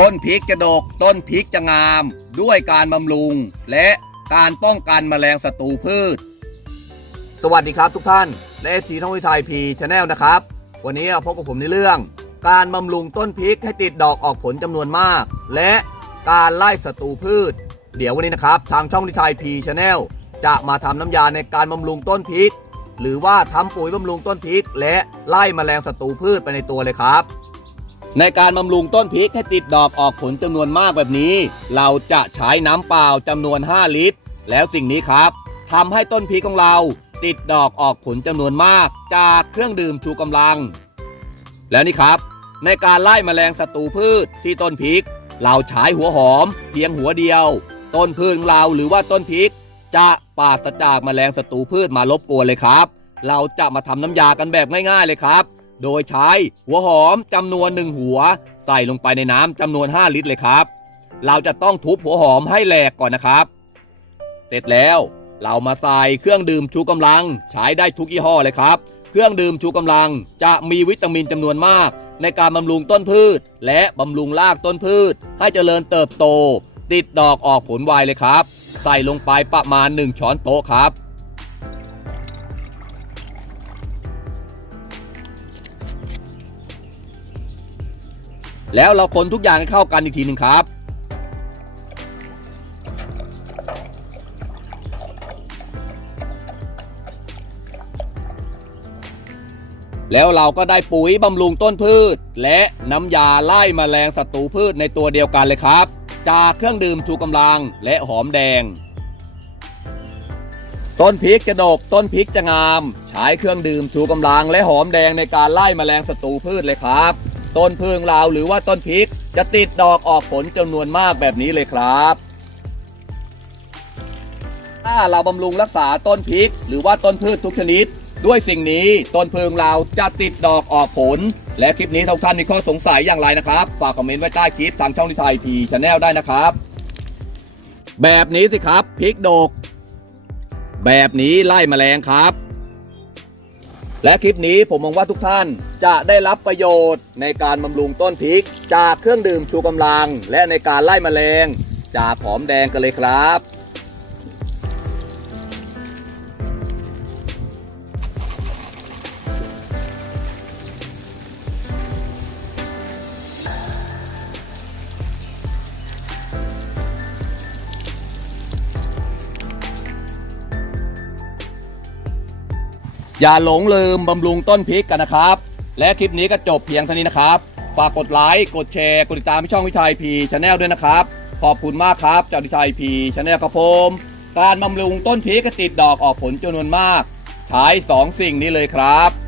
ต้นพริกจะดก ต้นพริกจะงาม ด้วยการบำรุง และการป้องกันแมลงศัตรูพืช สวัสดีครับทุกท่าน และทีท่องวิทยพีชาแนลนะครับ วันนี้พบกับผมในเรื่อง การบำรุงต้นพริกให้ติดดอกออกผลจำนวนมาก และการไล่ศัตรูพืช เดี๋ยววันนี้นะครับ ทางช่องวิทยพีชาแนลจะมาทำน้ำยาในการบำรุงต้นพริก หรือว่าทำปุ๋ยบำรุงต้นพริก และไล่แมลงศัตรูพืชไปในตัวเลยครับ ในการบำรุงต้นพริกให้ติดดอกออกผลจำนวนมากแบบนี้ เราจะใช้น้ำเปล่าจำนวน 5 ลิตร แล้วสิ่งนี้ครับทำให้ต้นพริกของเรา ติดดอกออกผลจำนวนมาก จากเครื่องดื่มชูกำลัง และนี่ครับ ในการไล่แมลงศัตรูพืชที่ต้นพริก เราใช้หัวหอม เพียงหัวเดียว ต้นพืชของเราหรือว่าต้นพริก จะปราศจากแมลงศัตรูพืชมารบกวนเลยครับ เราจะมาทำน้ำยากันแบบง่าย ๆเลยครับ โดยใช้หัวหอมจำนวนหนึ่งหัว ใส่ลงไปในน้ำจำนวน 5 ลิตรเลยครับ เราจะต้องทุบหัวหอมให้แหลกก่อนนะครับ เสร็จแล้วเรามาใส่เครื่องดื่มชูกำลัง ใช้ได้ทุกยี่ห้อเลยครับ เครื่องดื่มชูกำลังจะมีวิตามินจำนวนมาก ในการบำรุงต้นพืช และบำรุงรากต้นพืช ให้เจริญเติบโต ติดดอกออกผลไวเลยครับ ใส่ลงไปประมาณ 1 ช้อนโต๊ะครับ แล้วเราคนทุกอย่างให้เข้ากันอีกทีหนึ่งครับ แล้วเราก็ได้ปุ๋ยบำรุงต้นพืช และน้ำยาไล่มแมลงศัตรูพืชในตัวเดียวกันเลยครับ จากเครื่องดื่มชูกำลังและหอมแดง ต้นพริกจะดกต้นพริกจะงาม ใช้เครื่องดื่มชูกำลังและหอมแดงในการไล่มแมลงศัตรูพืชเลยครับ ต้นพึ่งลาวหรือว่าต้นพริก จะติดดอกออกผลจำนวนมากแบบนี้เลยครับถ้าเราบำรุงรักษาต้นพริก หรือว่าต้นพืชทุกชนิด ด้วยสิ่งนี้ต้นพึงเราจะติดดอกออกผล และคลิปนี้ทุกท่านมีข้อสงสัยอย่างไรนะครับ ฝากคอมเมนต์ไว้ใต้คลิปทางช่องนิทายพีชาแนลได้นะครับ แบบนี้สิครับพริกดก แบบนี้ไล่แมลงครับ และคลิปนี้ผมมองว่าทุกท่านจะได้รับประโยชน์ในการบำรุงต้นพริก จากเครื่องดื่มชูกำลัง และในการไล่แมลงจากหอมแดงกันเลยครับ อย่าหลงลืมบำรุงต้นพริกกันนะครับ และคลิปนี้ก็จบเพียงเท่านี้นะครับ ฝากกดไลค์กดแชร์ กดติดตามที่ช่องวิชัยพีชาแนลด้วยนะครับ ขอบคุณมากครับจากวิชัยพีชาแนลครับผมการบำรุงต้นพริกก็ติดดอกออกผลจำนวนมากใช้สองสิ่งนี้เลยครับ